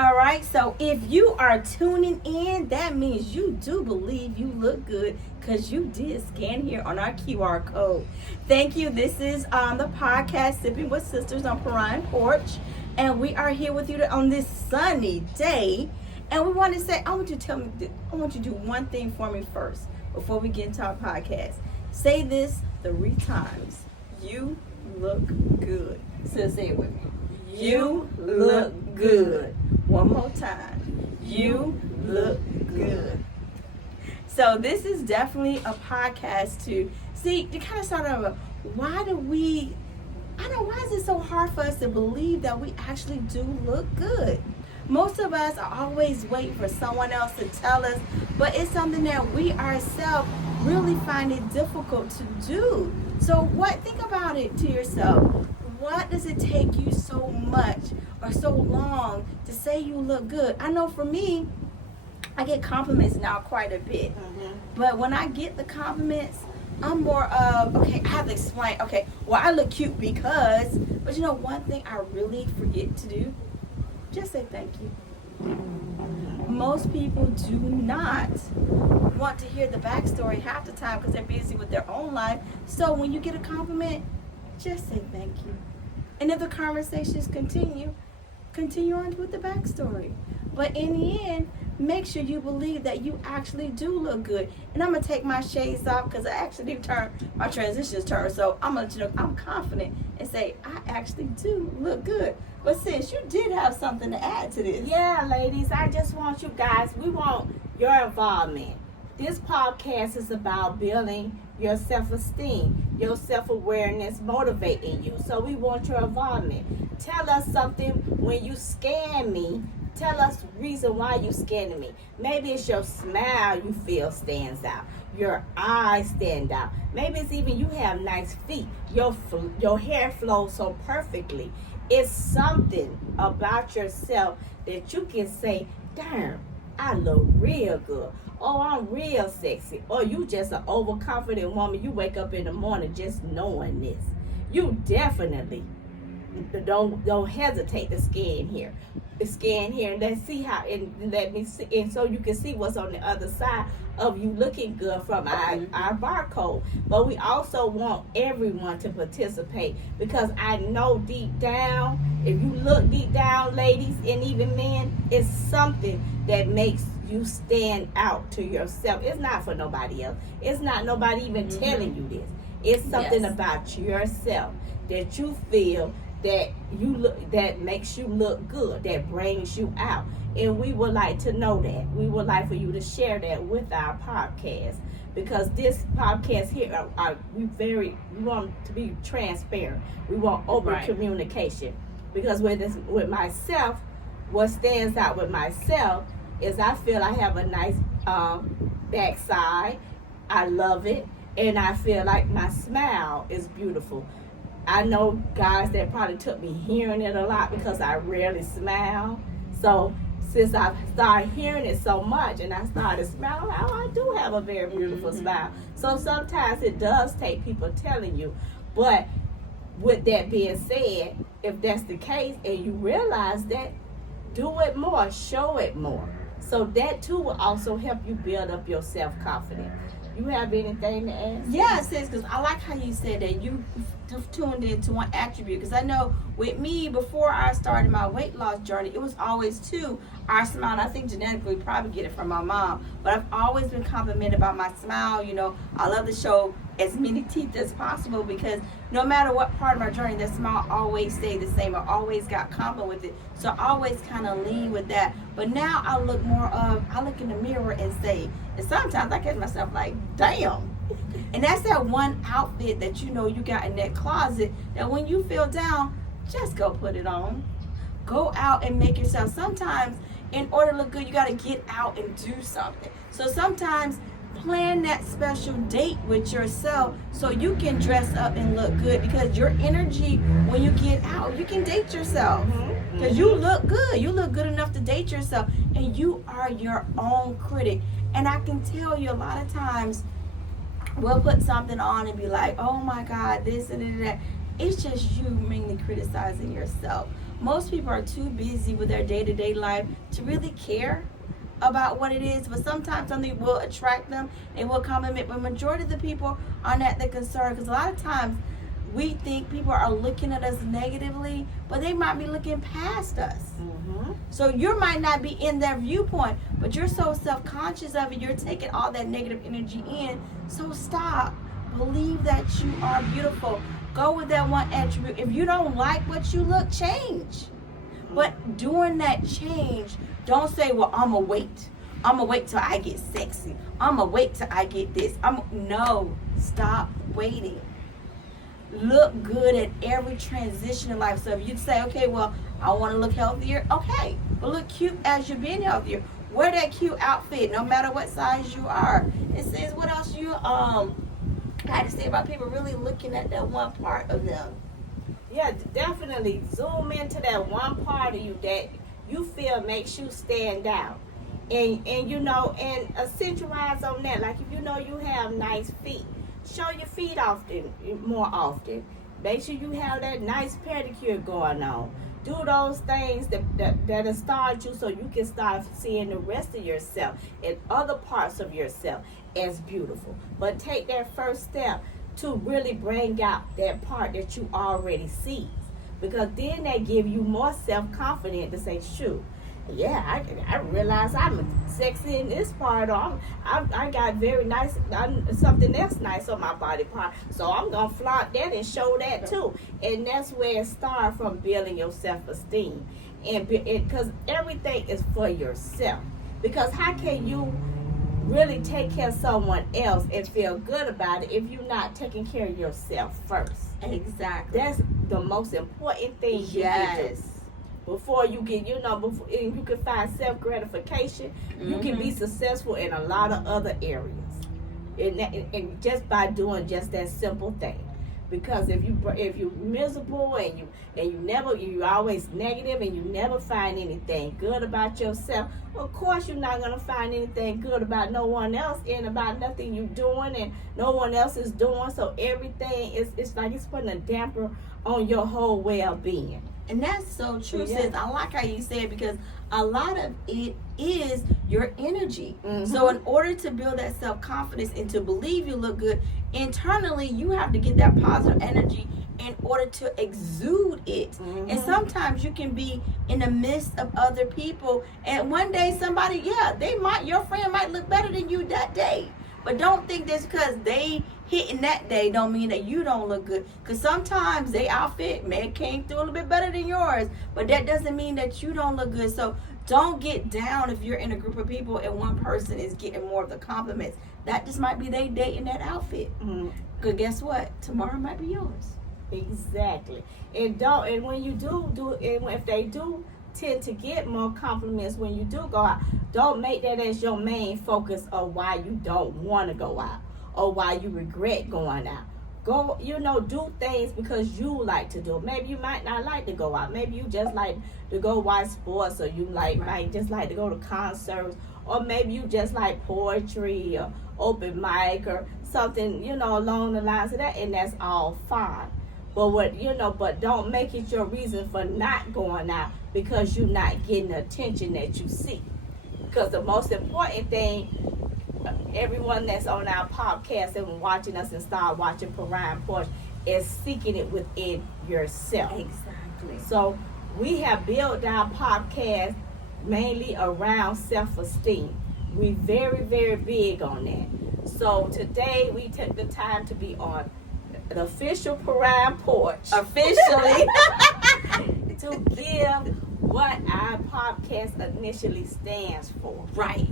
All right, so if you are tuning in, that means you do believe you look good because you did scan here on our QR code. Thank you. This is the podcast Sipping with Sisters on Perrine Porch, and we are here with you on this sunny day. And we want to say, I want you to do one thing for me first before we get into our podcast. Say this 3 times. You look good. So say it with me. You look good. One more time. You look good. So this is definitely a podcast to kind of start over. Why is it so hard for us to believe that we actually do look good? Most of us are always waiting for someone else to tell us, but it's something that we ourselves really find it difficult to do. So think about it to yourself. What does it take you so much or so long to say you look good? I know for me, I get compliments now quite a bit. Mm-hmm. But when I get the compliments, I'm more of, okay, I have to explain, okay, well, I look cute because, but you know, one thing I really forget to do, just say thank you. Most people do not want to hear the backstory half the time because they're busy with their own life. So when you get a compliment, just say thank you. And if the conversations continue on with the backstory. But in the end, make sure you believe that you actually do look good. And I'm going to take my shades off because I actually my transitions turn. So I'm going to let you know I'm confident and say I actually do look good. But sis, you did have something to add to this. Yeah, ladies, I just want you guys, we want your involvement. This podcast is about building your self-esteem, your self-awareness, motivating you. So we want your involvement. Tell us something when you scan me. Tell us the reason why you scanning me. Maybe it's your smile you feel stands out. Your eyes stand out. Maybe it's even you have nice feet. Your hair flows so perfectly. It's something about yourself that you can say, damn, I look real good. Oh, I'm real sexy. Or you just an overconfident woman. You wake up in the morning just knowing this. You definitely don't hesitate to scan here. Scan here and let's see how, and let me see, and so you can see what's on the other side of you looking good from our barcode. But we also want everyone to participate because I know deep down, if you look deep down, ladies and even men, it's something that makes you stand out to yourself. It's not for nobody else. It's not nobody even telling you this. It's something about yourself that you feel that you look, that makes you look good, that brings you out. And we would like to know that. We would like for you to share that with our podcast, because this podcast here, we want to be transparent. We want open communication, because with myself, what stands out with myself is I feel I have a nice backside. I love it, and I feel like my smile is beautiful. I know guys that probably took me hearing it a lot because I rarely smile. So since I started hearing it so much and I started smiling, I do have a very beautiful smile. So sometimes it does take people telling you. But with that being said, if that's the case and you realize that, do it more, show it more. So that too will also help you build up your self-confidence. You have anything to add? Yeah, sis, because I like how you said that you tuned into one attribute. Because I know with me, before I started my weight loss journey, it was always our smile. And I think genetically probably get it from my mom. But I've always been complimented about my smile. You know, I love to show as many teeth as possible because no matter what part of my journey, that smile always stayed the same. I always got compliment with it. So I always kind of lean with that. But now I look in the mirror and say, and sometimes I catch myself like, damn. And that's that one outfit that you know you got in that closet that when you feel down, just go put it on. Go out and make yourself. Sometimes in order to look good, you got to get out and do something. So sometimes plan that special date with yourself so you can dress up and look good, because your energy when you get out, you can date yourself. Because you look good. You look good enough to date yourself. And you are your own critic. And I can tell you a lot of times we'll put something on and be like, oh my God, this and that. it's just you mainly criticizing yourself. Most people are too busy with their day-to-day life to really care about what it is, but sometimes something will attract them and will compliment, but majority of the people are not that concerned, because a lot of times we think people are looking at us negatively, but they might be looking past us. Mm-hmm. So you might not be in their viewpoint, but you're so self-conscious of it, you're taking all that negative energy in. So stop. Believe that you are beautiful. Go with that one attribute. If you don't like what you look, change. But during that change, don't say, well, I'm going to wait. I'm going to wait till I get sexy. I'm going to wait till I get this. No, stop waiting. Look good at every transition in life. So if you say, okay, well, I want to look healthier, okay, but look cute as you're being healthier. Wear that cute outfit, no matter what size you are. It says what else you had to say about people really looking at that one part of them. Yeah, definitely zoom into that one part of you that you feel makes you stand out, and and accentuate on that. Like if you have nice feet, show your feet more often. Make sure you have that nice pedicure going on. Do those things that start you, so you can start seeing the rest of yourself and other parts of yourself as beautiful. But take that first step to really bring out that part that you already see, because then they give you more self-confidence to say, shoot, yeah, I realize I'm sexy in this part, or I got very nice, something that's nice on my body part, so I'm gonna flaunt that and show that too. And that's where it starts, from building your self-esteem, and because everything is for yourself. Because how can you really take care of someone else and feel good about it if you're not taking care of yourself first? Exactly. That's the most important thing you can do. Before you get, and you can find self-gratification, you can be successful in a lot of other areas. And just by doing just that simple thing. Because if you're miserable and you're always negative and you never find anything good about yourself, of course you're not gonna find anything good about no one else and about nothing you're doing and no one else is doing. So everything it's like it's putting a damper on your whole well-being. And that's so true, Yeah. sis. I like how you say it, because a lot of it is your energy. Mm-hmm. So in order to build that self-confidence and to believe you look good, internally you have to get that positive energy in order to exude it. Mm-hmm. And sometimes you can be in the midst of other people, and one day somebody, your friend might look better than you that day. But don't think that's because they hitting that day don't mean that you don't look good. Because sometimes their outfit came through a little bit better than yours, but that doesn't mean that you don't look good. So don't get down if you're in a group of people and one person is getting more of the compliments. That just might be they dating that outfit. Because guess what? Tomorrow might be yours. Exactly. And when you do, and if they do tend to get more compliments when you do go out, don't make that as your main focus of why you don't want to go out or why you regret going out. Go, do things because you like to do it. Maybe you might not like to go out. Maybe you just like to go watch sports, or you might just like to go to concerts, or maybe you just like poetry or open mic or something, along the lines of that, and that's all fine. But don't make it your reason for not going out because you're not getting the attention that you seek. Because the most important thing, everyone that's on our podcast and watching us and start watching Perrine Porch, is seeking it within yourself. Exactly. So we have built our podcast mainly around self-esteem. We're very, very big on that. So today we took the time to be on the official Perrine Porch. Officially. To give what our podcast initially stands for. Right.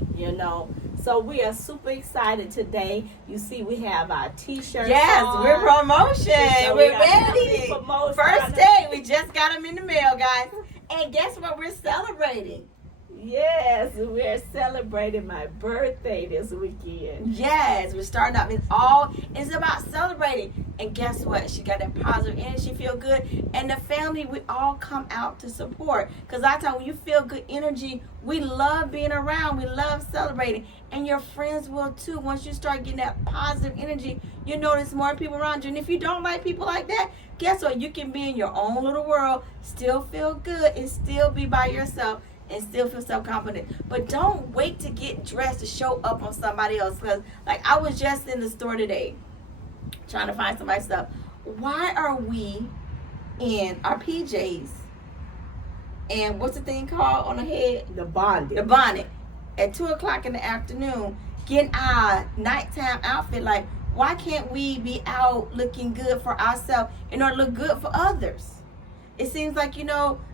So we are super excited today. You see, we have our t-shirts. Yes, on. we're promotion. So we're got ready. promotion. First day, we just got them in the mail, guys. And guess what we're celebrating? Yes, we're celebrating my birthday this weekend. Yes, we're starting up. It's about celebrating. And guess what? She got that positive energy, feel good. And the family, we all come out to support. Because I tell you, when you feel good energy, we love being around. We love celebrating. And your friends will too. Once you start getting that positive energy, you notice more people around you. And if you don't like people like that, guess what? You can be in your own little world, still feel good, and still be by yourself, and still feel self-confident. But don't wait to get dressed to show up on somebody else. Because, like, I was just in the store today trying to find somebody's stuff. Why are we in our PJs and what's the thing called on the head? The bonnet. The bonnet. At 2 o'clock in the afternoon, getting our nighttime outfit. Like, why can't we be out looking good for ourselves in order to look good for others? It seems like,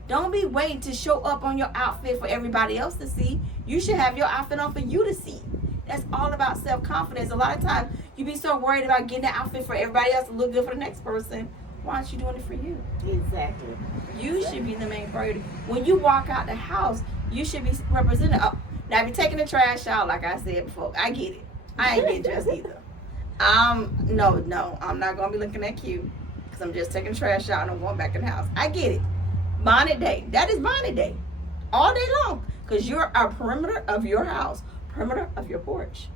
don't be waiting to show up on your outfit for everybody else to see. You should have your outfit on for you to see. That's all about self-confidence. A lot of times, you be so worried about getting the outfit for everybody else to look good for the next person. Why aren't you doing it for you? Exactly. You should be the main priority. When you walk out the house, you should be represented. Oh, now, if you're taking the trash out, like I said before, I get it. I ain't getting dressed either. No, I'm not going to be looking that cute because I'm just taking the trash out and I'm going back in the house. I get it. Bonnet day. That is bonnet day. All day long. Because you're a perimeter of your house. Perimeter of your porch.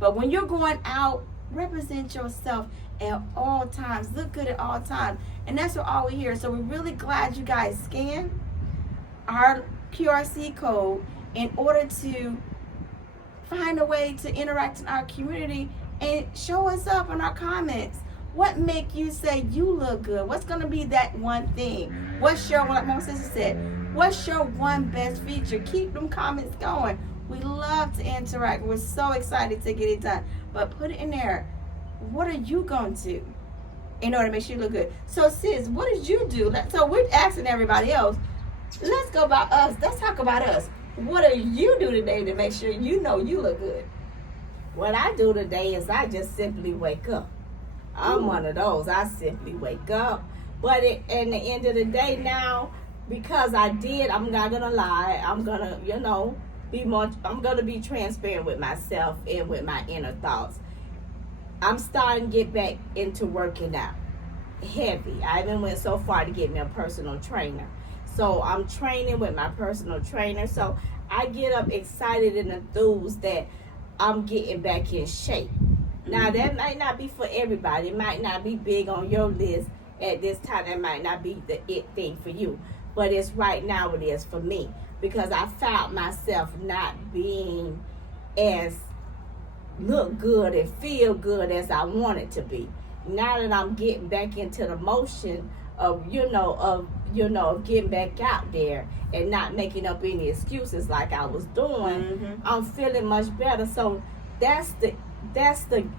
But when you're going out, represent yourself at all times. Look good at all times. And that's what all we hear. So we're really glad you guys scan our QRC code in order to find a way to interact in our community and show us up in our comments. What make you say you look good? What's going to be that one thing? What's your, like my sister said, what's your one best feature? Keep them comments going. We love to interact. We're so excited to get it done. But put it in there. What are you going to do in order to make sure you look good? So, sis, what did you do? So we're asking everybody else. Let's go about us. Let's talk about us. What do you do today to make sure you know you look good? What I do today is I just simply wake up. I'm one of those. I simply wake up. But at the end of the day now, because I did, I'm not going to lie. I'm going to, I'm going to be transparent with myself and with my inner thoughts. I'm starting to get back into working out. Heavy. I even went so far to get me a personal trainer. So I'm training with my personal trainer. So I get up excited and enthused that I'm getting back in shape. Now, that might not be for everybody. It might not be big on your list at this time. That might not be the it thing for you. But it's right now it is for me. Because I found myself not being as look good and feel good as I wanted to be. Now that I'm getting back into the motion of getting back out there and not making up any excuses like I was doing, I'm feeling much better. So that's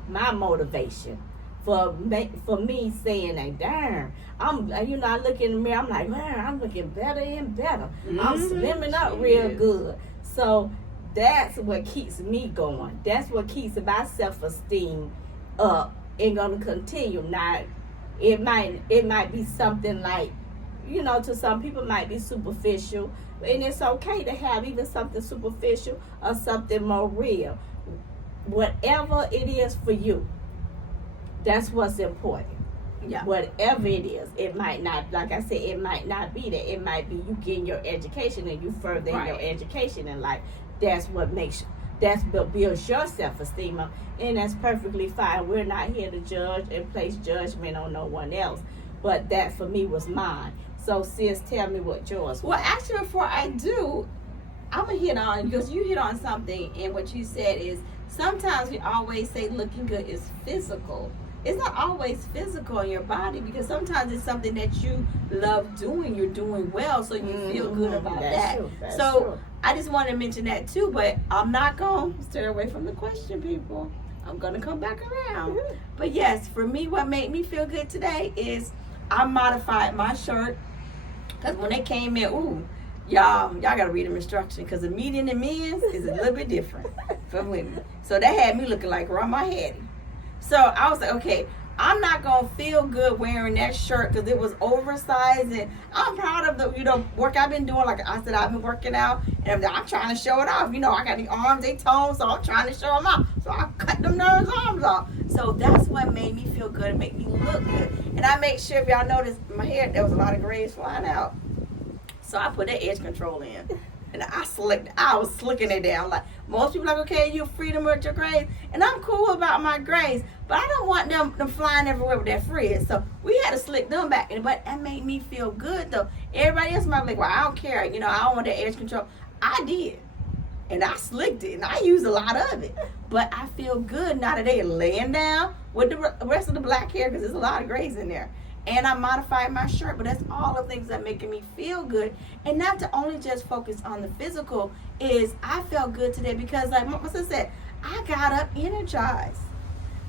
my motivation for me saying that, darn, I look in the mirror, I'm like, man, I'm looking better and better. I'm slimming up real good. So that's what keeps me going. That's what keeps my self-esteem up and gonna continue. Now, it might be something like, to some people might be superficial, and it's okay to have even something superficial or something more real. Whatever it is for you, that's what's important. Yeah. Whatever it is, it might not, like I said, it might not be that. It might be you getting your education and you further your education in life. That's what builds your self-esteem up, and that's perfectly fine. We're not here to judge and place judgment on no one else, but that for me was mine. So sis, tell me what yours was. Well, actually, before I do, I'm going to hit on, because you hit on something, and what you said is, sometimes we always say looking good is physical. It's not always physical in your body, because sometimes it's something that you love doing. You're doing well, so you feel good about that. True. That's so true. I just wanted to mention that too, but I'm not going to stay away from the question, people. I'm going to come back around. But yes, for me, what made me feel good today is I modified my shirt, because when they came in, y'all got to read them instructions, because the medium and men's is a little bit different for women. So that had me looking like Grandma Hattie. So I was like, okay, I'm not going to feel good wearing that shirt because it was oversized. And I'm proud of the, work I've been doing. Like I said, I've been working out and I'm trying to show it off. I got the arms, they toned, so I'm trying to show them off. So I cut them nerves arms off. So that's what made me feel good and make me look good. And I make sure, if y'all notice, my hair, there was a lot of grays flying out. So I put that edge control in. And I was slicking it down. Like, most people like, okay, you freedom with your grays. And I'm cool about my grays. But I don't want them flying everywhere with that frizz. So we had to slick them back. But that made me feel good, though. Everybody else might be like, well, I don't care. I don't want that edge control. I did. And I slicked it. And I used a lot of it. But I feel good now that they're laying down with the rest of the black hair, because there's a lot of grays in there. And I modified my shirt, but that's all the things that making me feel good. And not to only just focus on the physical, is I felt good today because, like my sister said, I got up energized.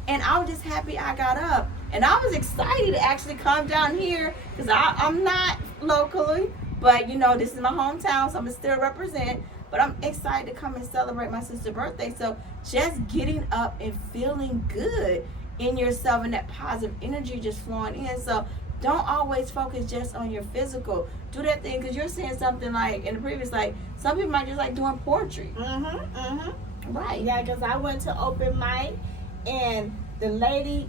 And I was just happy I got up. And I was excited to actually come down here because I'm not locally, but this is my hometown, so I'm going to still represent. But I'm excited to come and celebrate my sister's birthday. So just getting up and feeling good in yourself and that positive energy just flowing in. So don't always focus just on your physical. Do that thing, because you're saying something like in the previous, like some people might just like doing poetry. Right. Yeah, because I went to open mic and the lady,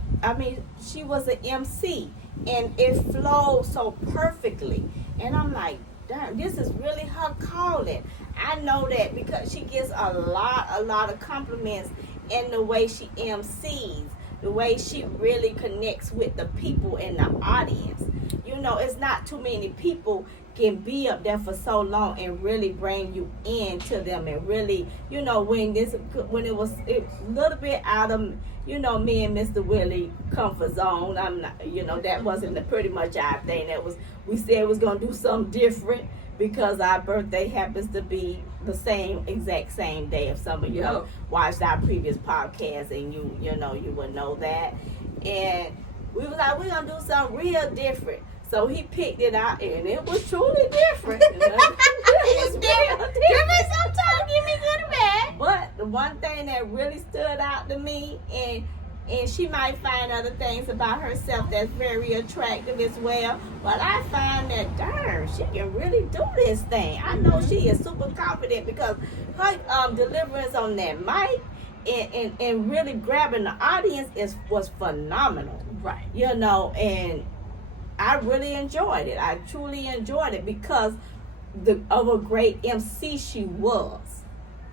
she was an MC and it flowed so perfectly. And I'm like, damn, this is really her calling. I know that because she gets a lot of compliments in the way she MCs. The way she really connects with the people in the audience. It's not too many people can be up there for so long and really bring you into them and really, when it was a little bit out of, me and Mr. Willie comfort zone. I'm not, that wasn't pretty much our thing. We said we was going to do something different because our birthday happens to be the exact same day. If some of you watched our previous podcast, and you would know that. And we was like, we're gonna do something real different. So he picked it out, and it was truly different. It's different sometimes. Give me good or bad. But the one thing that really stood out to me, and she might find other things about herself that's very attractive as well. But I find that, darn, she can really do this thing. I know she is super confident because her deliverance on that mic and really grabbing the audience was phenomenal. Right. And I really enjoyed it. I truly enjoyed it because of a great MC she was.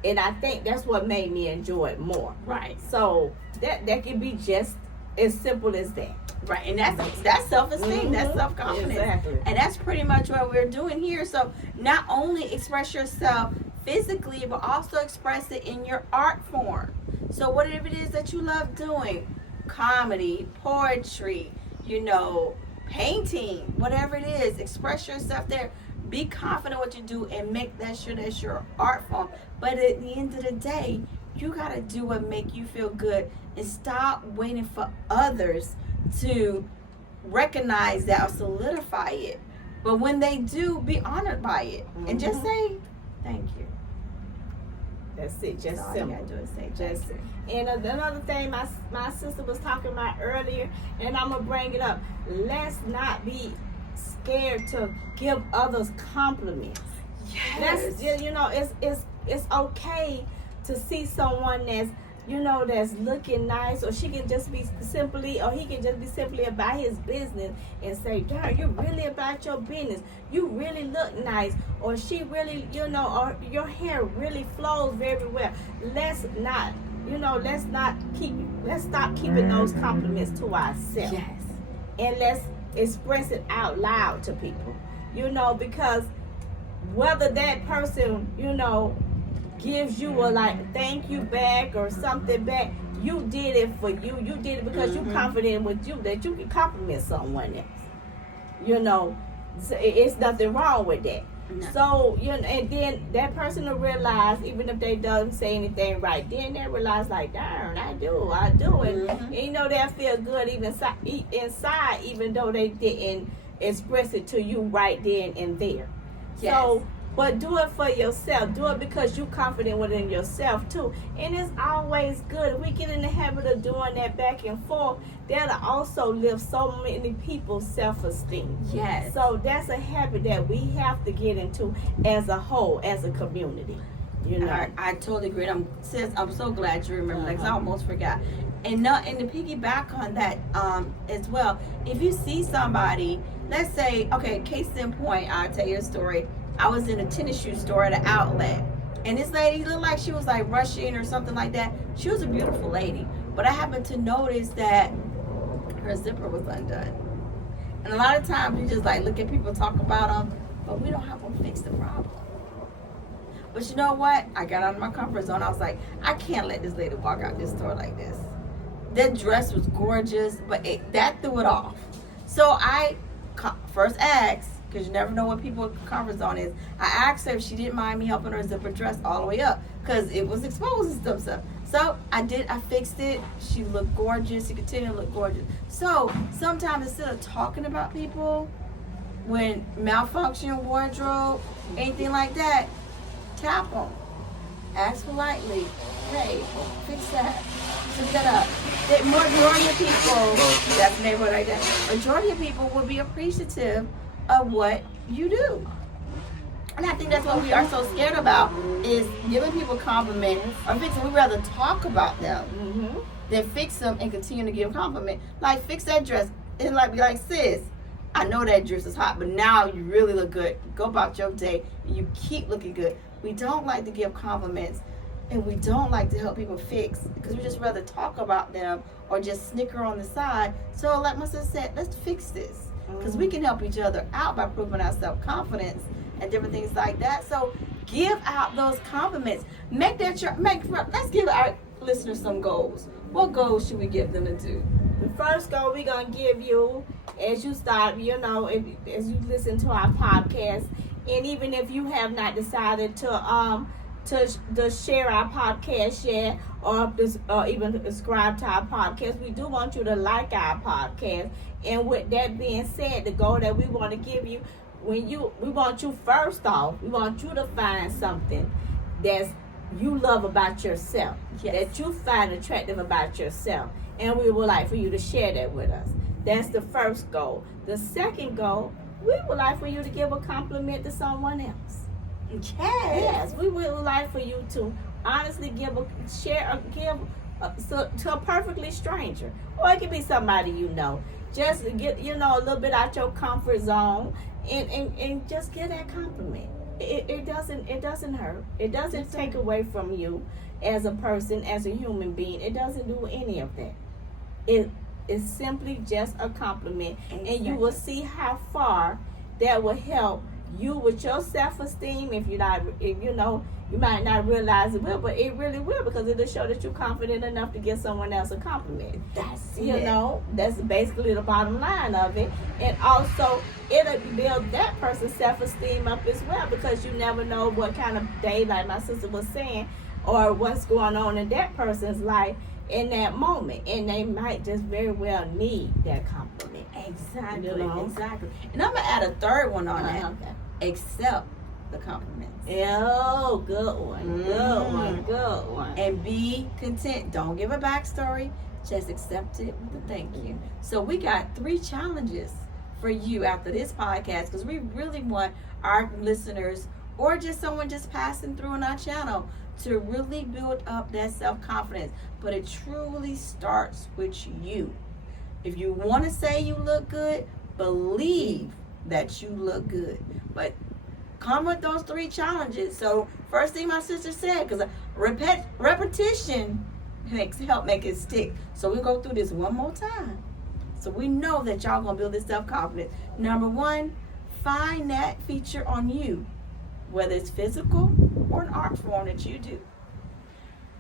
And I think that's what made me enjoy it more. Right. So that can be just as simple as that. Right. And that's self-esteem. That's self-confidence. Exactly. And that's pretty much what we're doing here. So not only express yourself physically, but also express it in your art form. So whatever it is that you love doing, comedy, poetry, painting, whatever it is, express yourself there. Be confident what you do and make that sure that's your art form. But at the end of the day, you got to do what make you feel good and stop waiting for others to recognize that or solidify it. But when they do, be honored by it and just say thank you. That's it. Just all simple. you gotta do is say thank you. And another thing my sister was talking about earlier, and I'm gonna bring it up. Let's not be scared to give others compliments. Yes. That's it's okay to see someone that's looking nice, or she can just be simply, or he can just be simply about his business and say, darn, you're really about your business. You really look nice, or she really, or your hair really flows very well. Let's stop keeping those compliments to ourselves. Yes. And let's express it out loud to people. Because whether that person, gives you a thank you back or something back, you did it for you. You did it because you're confident with you that you can compliment someone else. So it's nothing wrong with that. No. So, and then that person will realize, even if they don't say anything right, then they realize darn, I do. And they'll feel good even inside, even though they didn't express it to you right then and there. Yes. So But do it for yourself. Do it because you're confident within yourself too. And it's always good. If we get in the habit of doing that back and forth, that'll also lift so many people's self-esteem. Yes. So that's a habit that we have to get into as a whole, as a community. You know. I totally agree. I'm so glad you remember that, 'cause I almost forgot. And to piggyback on that as well, if you see somebody, let's say, okay, case in point, I'll tell you a story. I was in a tennis shoe store at an outlet, and this lady looked like she was like Russian or something like that. She was a beautiful lady, but I happened to notice that her zipper was undone. And a lot of times you just like look at people, talk about them, but we don't help them fix the problem. But you know what? I got out of my comfort zone. I was like, I can't let this lady walk out this store like this. That dress was gorgeous, but that threw it off. So I first asked, because you never know what people's comfort zone is. I asked her if she didn't mind me helping her zip her dress all the way up, because it was exposed and stuff. So I fixed it. She looked gorgeous. She continued to look gorgeous. So sometimes instead of talking about people when malfunction wardrobe, anything like that, tap them. Ask politely, hey, fix that. Fix that up. The majority of people, that's neighborhood like that, majority of people will be appreciative of what you do. And I think that's what we are so scared about, is giving people compliments or fixing. We'd rather talk about them than fix them and continue to give compliments. Like, fix that dress. And like, be like, sis, I know that dress is hot, but now you really look good. Go about your day and you keep looking good. We don't like to give compliments, and we don't like to help people fix, because we just rather talk about them or just snicker on the side. So like my sister said, let's fix this, because we can help each other out by proving our self-confidence and different things like that. So give out those compliments. Let's give our listeners some goals. What goals should we give them to do? The first goal we're going to give you, as you start, as you listen to our podcast, and even if you have not decided to share our podcast yet, or even subscribe to our podcast, we do want you to like our podcast. And with that being said, the goal that we want to give you, we want you, first off, we want you to find something that you love about yourself, that you find attractive about yourself, and we would like for you to share that with us. That's the first goal. The second goal, we would like for you to give a compliment to someone else. Yes, we would like for you to honestly give to a perfectly stranger, or it could be somebody you know. Just get a little bit out your comfort zone, and just give that compliment. It doesn't hurt. It doesn't take away from you as a person, as a human being. It doesn't do any of that. It is simply just a compliment, and you will see how far that will help you with your self-esteem. You might not realize it will, but it really will, because it'll show that you're confident enough to give someone else a compliment. That's basically the bottom line of it. And also, it'll build that person's self-esteem up as well, because you never know what kind of day, like my sister was saying, or what's going on in that person's life in that moment, and they might just very well need that compliment. Exactly. And I'm gonna add a third one on that. Okay. Accept the compliments. Oh, good one. Good one. And be content. Don't give a backstory. Just accept it with a thank you. So we got 3 challenges for you after this podcast, because we really want our listeners, or just someone just passing through on our channel, to really build up that self-confidence. But it truly starts with you. If you want to say you look good, believe that you look good. But come with those 3 challenges. So first thing my sister said, because repetition help make it stick. So we go through this one more time, so we know that y'all gonna build this self-confidence. Number 1, find that feature on you, whether it's physical or an art form that you do.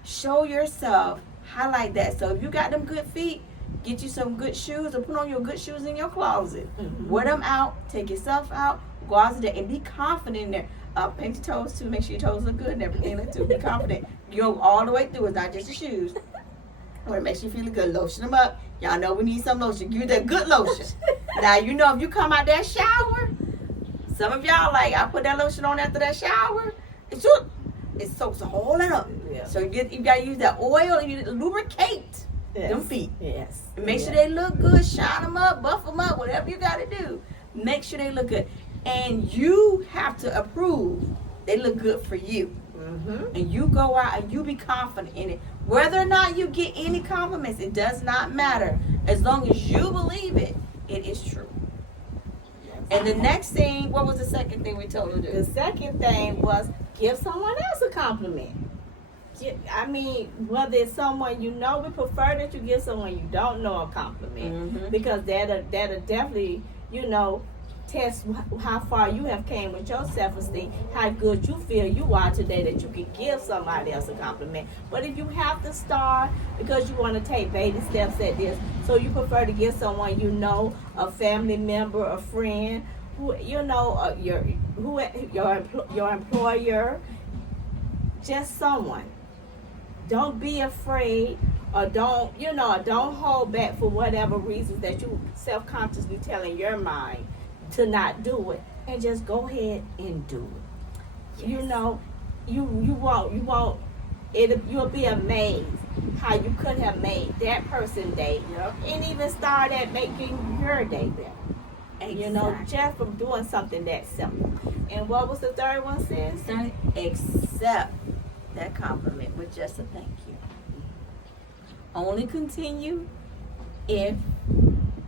Show yourself, highlight that. So if you got them good feet, get you some good shoes, or put on your good shoes in your closet. Wear them out, take yourself out, go out there and be confident in there. Paint your toes too, make sure your toes look good and everything like too. Be confident. You go all the way through. It's not just your shoes. Or it makes you feel good. Lotion them up. Y'all know we need some lotion. Give that good lotion. Now you know if you come out that shower, Some of y'all like, I put that lotion on after that shower. It soaks all that up. Yeah. So you gotta use that oil and you lubricate them feet. Yes. And make sure they look good. Shine them up, buff them up, whatever you gotta do. Make sure they look good. And you have to approve they look good for you. Mm-hmm. And you go out and you be confident in it. Whether or not you get any compliments, it does not matter. As long as you believe it, it is true. And the next thing, what was the second thing we told her to do? The second thing was give someone else a compliment. I mean, whether it's someone you know, we prefer that you give someone you don't know a compliment. Mhm. Because that'll definitely, test how far you have came with your self-esteem, how good you feel you are today that you can give somebody else a compliment. But if you have to start because you want to take baby steps at this, so you prefer to give someone you know, a family member, a friend, who your employer, just someone. Don't be afraid, or don't hold back for whatever reasons that you self-consciously telling your mind to not do it, and just go ahead and do it. Yes. You'll be amazed how you could have made that person day, and even start at making your day better. Exactly. Just from doing something that simple. And what was the third one, sis? Accept that compliment with just a thank you. Only continue if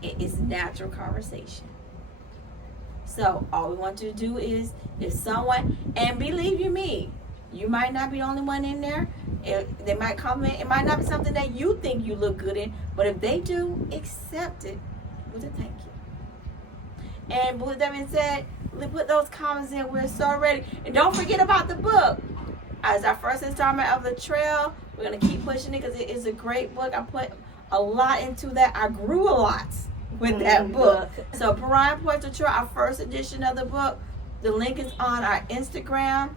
it is natural conversation. So all we want you to do is, if someone, and believe you me, you might not be the only one in there. They might compliment. It might not be something that you think you look good in, but if they do, accept it with a thank you. And with that being said, put those comments in. We're so ready. And don't forget about the book. As our first installment of the trail, we're going to keep pushing it because it is a great book. I put a lot into that. I grew a lot with that book. So Perrine Porch, the trail, our first edition of the book. The link is on our Instagram.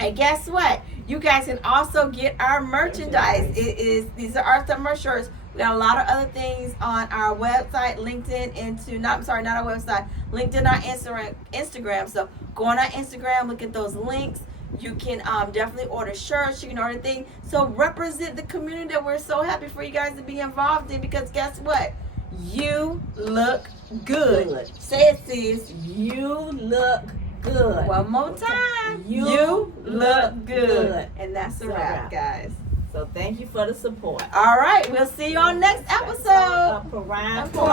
And guess what? You guys can also get our merchandise. These are our summer shirts. We got a lot of other things on our website, LinkedIn, not our website, LinkedIn, our Instagram. So go on our Instagram, look at those links. You can definitely order shirts. You can order things. So represent the community that we're so happy for you guys to be involved in, because guess what? You look good. Say it, sis. You look good. One more time. You look good. And that's a wrap, guys. So thank you for the support. All right. We'll see you on next episode of Perrine Porch.